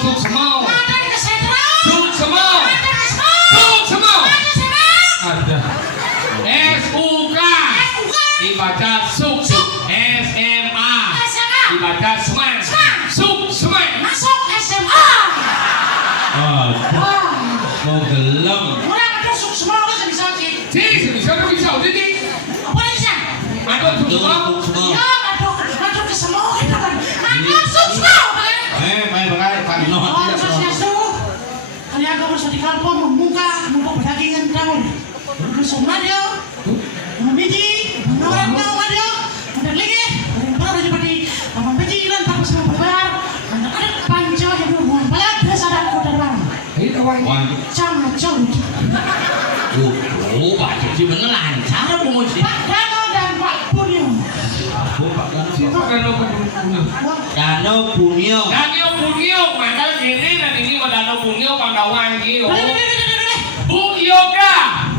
suk semau. Ada kesetrum. Suk semau. Ada kesemau. Suk semau. Ada semau. Ada. SUK. Dibaca suk. SMA. SMA. Dibaca semen. Suk semen. Masuk SMA. Wah. Mau gelem. Orang ada suk semau kan bisa sih. Bisa jadi. Apa bisa? Ada suk semau. Ya, ada kesemau itu kan. Ada suk semau kan. Main berkali Pak Nino. Oh, sosiasu. Kalian kamu sudah di kampung membuka perdagangan kamu. Bersama dia, membiji, menawar dia, dan lagi, baru seperti membijilan tak bisa berbayar. Ada panco yang berbuat balap dasar kotoran. Itu wah. Jangan jauh. Oh, Pak Cuci bener lancar memuji. Pak Dano dan Pak Punyo. Siapa Dano Punyo. Dano Punyo, mandal gini dan ini Dano Punyo Pandawan Gio. Bu Yoga.